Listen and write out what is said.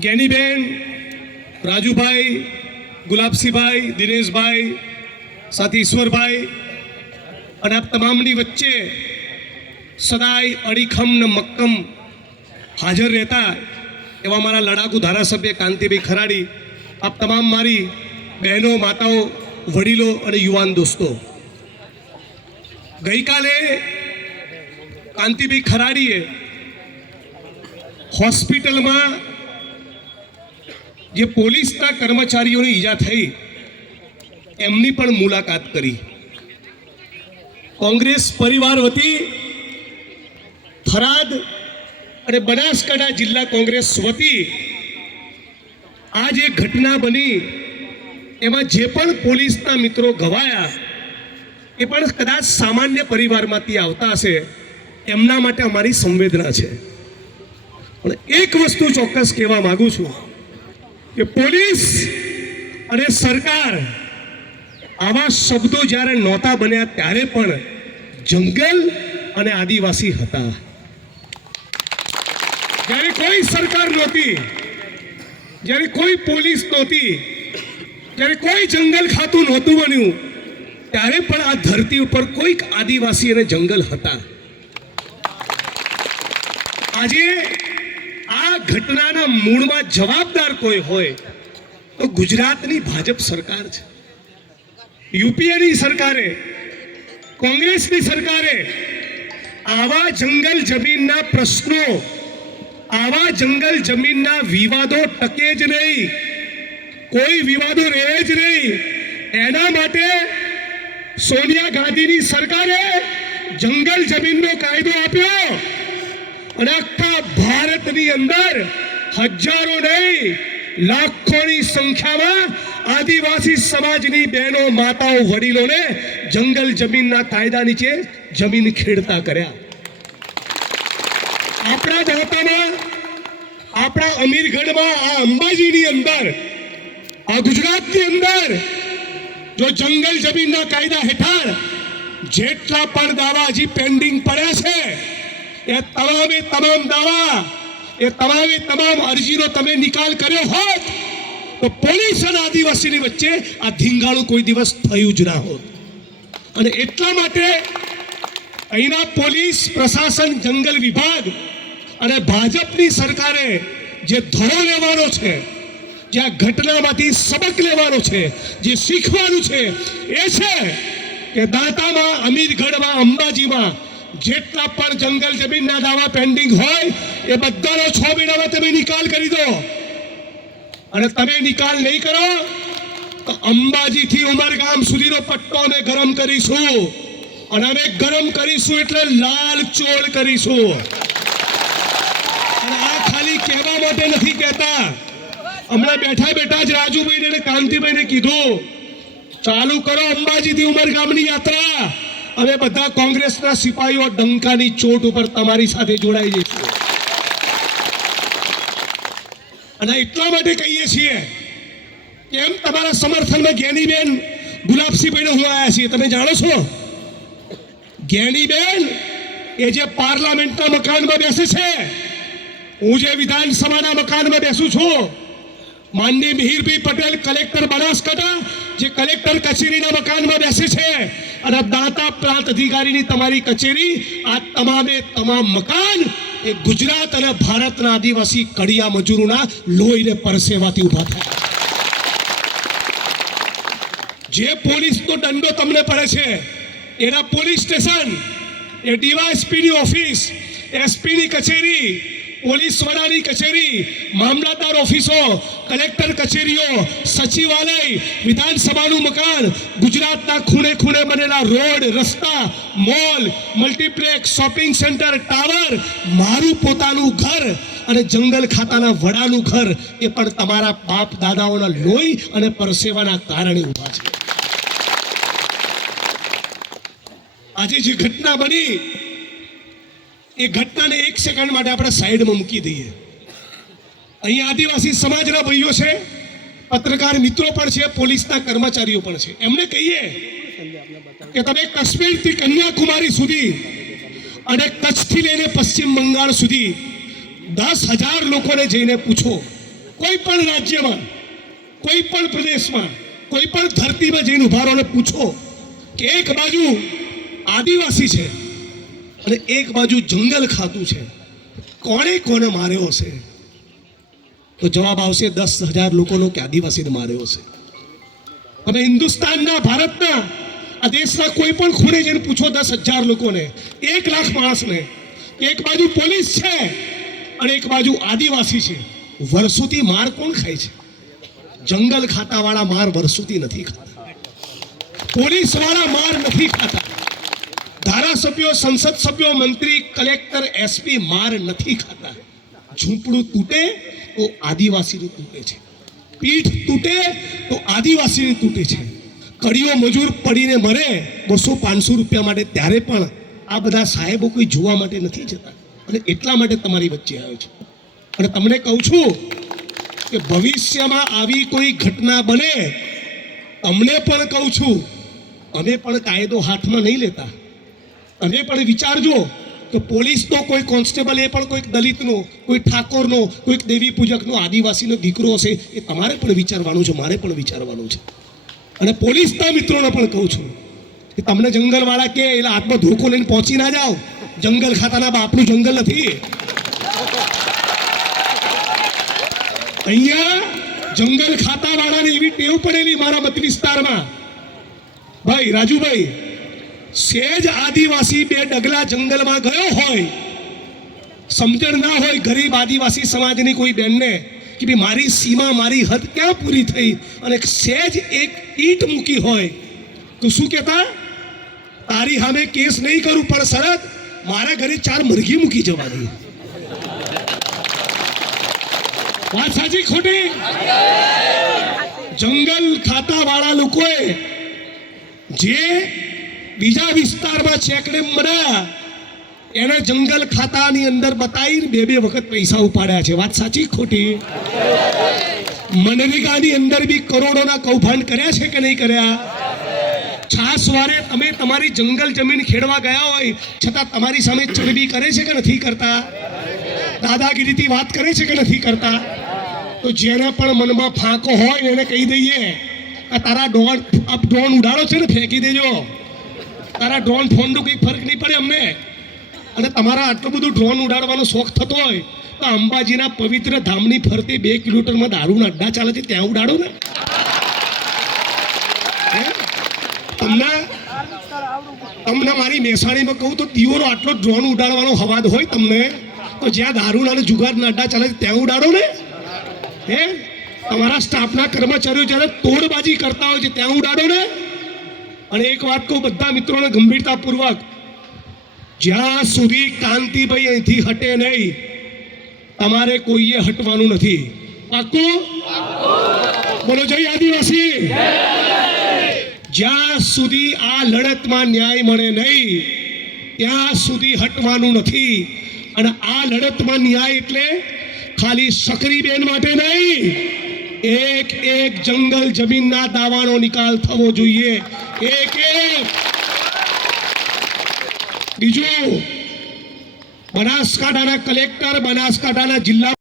જ્ઞાનીબેન રાજુભાઈ, ગુલાબસિંહભાઈ, દિનેશભાઈ, સાથે ઈશ્વરભાઈ અને આપ તમામની વચ્ચે સદાય અડીખમ ને મક્કમ હાજર રહેતા એવા મારા લડાકુ ધારાસભ્ય કાંતિભાઈ ખરાડી, આપ તમામ મારી બહેનો, માતાઓ, વડીલો અને યુવાન દોસ્તો. ગઈકાલે કાંતિભાઈ ખરાડીએ હોસ્પિટલમાં જે પોલીસના કર્મચારીઓને ઈજા થઈ, એમની પણ મુલાકાત કરી. કોંગ્રેસ પરિવાર વતી થરાદ અને બનાસકાંઠા જિલ્લા કોંગ્રેસ વતી આ જે ઘટના બની, એમાં જે પણ પોલીસના મિત્રો ઘવાયા, એ પણ કદાચ સામાન્ય પરિવારમાંથી આવતા હશે, એમના માટે અમારી સંવેદના છે. પણ એક વસ્તુ ચોક્કસ કહેવા માગું છું. કે પોલીસ અને સરકાર આવા શબ્દો જ્યારે નહોતા બન્યા ત્યારે પણ જંગલ અને આદિવાસી હતા. જ્યારે કોઈ સરકાર નહોતી, જ્યારે કોઈ પોલીસ નહોતી, જ્યારે કોઈ જંગલ ખાતું નહોતું બન્યું, ત્યારે પણ આ ધરતી ઉપર કોઈક આદિવાસી અને જંગલ હતા. આજે ઘટનાના મૂળમાં જવાબદાર કોઈ હોય, તો ગુજરાતની ભાજપ સરકાર છે. યુપીએની સરકારે, કોંગ્રેસની સરકારે આવા જંગલ જમીનના પ્રશ્નો, આવા જંગલ જમીનના વિવાદો ટકે જ નહીં, કોઈ વિવાદો રહે જ નહીં. એના માટે સોનિયા ગાંધીની સરકારે જંગલ જમીનનો કાયદો આપ્યો અને આખા ભારતની અંદર હજારો નહીં, લાખોની સંખ્યામાં આદિવાસી સમાજની બહેનો, માતાઓ, વડીલોને જંગલ જમીનના કાયદા નીચે જમીન ખેડતા કર્યા. આપણા દાતામાં, આપણા અમીરગઢમાં, આ અંબાજીની અંદર, આ ગુજરાતની અંદર જો જંગલ જમીનના કાયદા હેઠળ જેટલા પણ દાવા હજી પેન્ડિંગ પડ્યા છે, એ તમામે તમામ દાવા એ તમામે તમામ અરજીનો તમે નિકાલ કર્યો હોત, તો પોલીસ અને આદિવાસીની વચ્ચે આ ધીંગાણું કોઈ દિવસ થયું જ ના હોત. અને એટલા માટે અહીંના પોલીસ, પ્રશાસન, જંગલ વિભાગ અને ભાજપની સરકારે જે ધોરો લેવાનો છે, જે આ ઘટનામાંથી સબક લેવાનો છે, જે શીખવાનું છે, એ છે કે દાંતામાં, અમીરગઢમાં, અંબાજીમાં જેટલા પણ જંગલ જમીનના દાવા પેન્ડિંગ હોય, એ બધાનો છ મહિનામાં તમે નિકાલ કરી દો. અને તમે નિકાલ નહીં કરો, તો અંબાજીથી ઉમરગામ સુધીનો પટ્ટો અમે ગરમ કરીશું. અને અમે ગરમ કરીશું એટલે લાલ ચોળ કરીશું. અને આ ખાલી કહેવા માટે નથી કહેતા. હમણાં બેઠા બેઠા જ રાજુભાઈ અને કાંતિભાઈને કીધું, ચાલુ કરો અંબાજીથી ઉમરગામની યાત્રા. અમે બધા કોંગ્રેસના સિપાહીઓ ડંકાની ચોટ ઉપર તમારી સાથે જોડાઈ જઈશું અને એટલા માટે કહીએ છીએ કેમ તમારા સમર્થનમાં જ્ઞાનીબેન ગુલાબસિંહભાઈને હું આવ્યા છીએ. તમે જાણો છો? જ્ઞાનીબેન એ જે પાર્લામેન્ટના મકાનમાં બેસે છે, હું જે વિધાનસભાના મકાનમાં બેસું છું માનની મિહિરભાઈ પટેલ, કલેક્ટર બનાસકાંઠા જે કલેક્ટર કચેરીના મકાનમાં બેસે છે અને દાતા પ્રાંત અધિકારીની તમારી કચેરી, આ તમામે તમામ મકાન એ ગુજરાત અને ભારતના આદિવાસી કડિયા મજૂરોના લોહીને પરસેવાથી ઊભા થયા. જે પોલીસનો દંડો તમને પડે છે, એના પોલીસ સ્ટેશન, એ ડીવાયએસપીની ઓફિસ, એસપીની કચેરી પોલીસ વડાની કચેરી, મામલતદાર ઓફિસો, કલેક્ટર કચેરીઓ, સચિવાલય, વિધાનસભાનું મકાન, ગુજરાતના ખૂણે ખૂણે બનેલા રોડ, રસ્તા, mall, multiplex, shopping centre, tower, મારું પોતાનું ઘર અને જંગલ ખાતાના વડાનું ઘર એ પણ તમારા બાપ દાદાઓના લોહી અને પરસેવાના કારણે ઊભા છે. આજે જે ઘટના બની એ ઘટનાને એક સેકન્ડ માટે આપણે સાઈડમાં મૂકી દઈએ. અહીં આદિવાસી સમાજના ભાઈઓ છે, પત્રકાર મિત્રો પણ છે, પોલીસના કર્મચારીઓ પણ છે. એમને કહીએ કે તમે કાશ્મીરથી કન્યાકુમારી સુધી અને કચ્છથી લઈને પશ્ચિમ બંગાળ સુધી દસ હજાર લોકોને જઈને પૂછો. કોઈ પણ રાજ્યમાં, કોઈ પણ પ્રદેશમાં, કોઈ પણ ધરતીમાં જઈને ઊભા પૂછો કે એક બાજુ આદિવાસી છે અને એક બાજુ જંગલ ખાતું છે. કોણે કોને માર્યો હશે? તો જવાબ આવશે દસ હજાર લોકોનો કે આદિવાસીને માર્યો હશે. અને હિન્દુસ્તાનના, ભારતના, આ દેશના કોઈ પણ ખૂણે જઈને પૂછો દસ હજાર લોકોને. એક લાખ માણસને. એક બાજુ પોલીસ છે અને એક બાજુ આદિવાસી છે. વર્ષોથી માર કોણ ખાય છે? જંગલ ખાતાવાળા માર વર્ષોથી નથી ખાતા. પોલીસવાળા માર નથી ખાતા. ધારાસભ્યો, સંસદ સભ્યો, મંત્રી, કલેક્ટર, એસપી માર નથી ખાતા. ઝૂંપડું તૂટે તો આદિવાસીનું તૂટે છે. પીઠ તૂટે તો આદિવાસીની તૂટે છે. કડીઓ મજૂર પડીને મરે બસો પાંચસો રૂપિયા માટે ત્યારે પણ આ બધા સાહેબો કોઈ જોવા માટે નથી જતા. અને એટલા માટે તમારી વચ્ચે આવ્યો છું. અને તમને કહું છું કે ભવિષ્યમાં આવી કોઈ ઘટના બને તમને પણ કહું છું, અમે પણ કાયદો હાથમાં નહીં લેતા. તમે પણ વિચારજો કે પોલીસ તો કોઈ કોન્સ્ટેબલ, એ પણ કોઈક દલિતનો, કોઈ ઠાકોરનો, કોઈક દેવી પૂજકનો, આદિવાસીનો દીકરો હશે, એ તમારે પણ વિચારવાનું છે, મારે પણ વિચારવાનું છે. અને પોલીસના મિત્રોને પણ કહું છું કે તમને જંગલવાળા કે એટલે હાથમાં ધોકો લઈને પહોંચી ના જાઓ. જંગલ ખાતાના બાપનું જંગલ નથી. અહીંયા જંગલ ખાતાવાળાને એવી ટેવ પડેલી મારા મત વિસ્તારમાં. ભાઈ, રાજુભાઈ સેજ આદિવાસી બે ડગલા જંગલમાં ગયો હોય, સમજણ ના હોય ગરીબ આદિવાસી સમાજની કોઈ બેનને કે ભાઈ મારી સીમા, મારી હદ ક્યાં પૂરી થઈ? અને સેજ એક ઈટ મૂકી હોય, તો શું કહેતા? તારી સામે કેસ નહીં કરું, પણ શરત, મારા ઘરે ચાર મરઘી મૂકી જવાની વાત સાચી ખોટી? જંગલ ખાતા વાળા લોકોએ જે બીજા વિસ્તારમાં ચેકડેમ મળ્યા એને જંગલ ખાતાની અંદર બતાવીને બે બે વખત પૈસા ઉપાડ્યા છે. વાત સાચી ખોટી? મનરેગાની અંદર બી કરોડોના કૌભાંડ કર્યા છે કે નહીં કર્યા? છાસવારે તમે તમારી જંગલ જમીન ખેડવા ગયા હોય, છતાં તમારી સામે ચરબી કરે છે કે નથી કરતા? દાદાગીરીથી વાત કરે છે કે નથી કરતા? તો જેને પણ મનમાં ફાંકો હોય એને કહી દઈએ. આ તારા ડોન આ ડોન ઉડાડો છે ને, ફેંકી દેજો. તારા ડ્રોન ફોનનું કંઈ ફરક નહીં પડે અમને. અને તમારા આટલું બધું ડ્રોન ઉડાડવાનો શોખ થતો હોય, તો અંબાજીના પવિત્ર ધામની ફરતે બે કિલોમીટરમાં દારૂના અડ્ડા ચાલે છે, ત્યાં ઉડાડો ને? તમને તમને મારી મહેસાણીમાં કહું તો દીવોનો આટલો ડ્રોન ઉડાડવાનો હવાદ હોય તમને, તો જ્યાં દારૂના અને જુગારના અડ્ડા ચાલે છે, ત્યાં ઉડાડો ને. હે? તમારા સ્ટાફના કર્મચારીઓ જ્યારે તોડબાજી કરતા હોય છે, ત્યાં ઉડાડો ને. અને એક વાત કહું બધા મિત્રોને ગંભીરતાપૂર્વક, જ્યાં સુધી કાંતિભાઈ અહીંથી હટે નહીં, તમારે કોઈએ હટવાનું નથી. પાક્કું? બોલો, જય આદિવાસી. જ્યાં સુધી આ લડતમાં ન્યાય મળે નહીં, ત્યાં સુધી હટવાનું નથી. અને આ લડતમાં ન્યાય એટલે ખાલી સક્રીબેન માટે નહીં. એક એક જંગલ જમીનના દાવાનો નિકાલ થવો જોઈએ. એક એક. બીજું, બનાસકાંઠાના કલેક્ટર, બનાસકાંઠાના જિલ્લા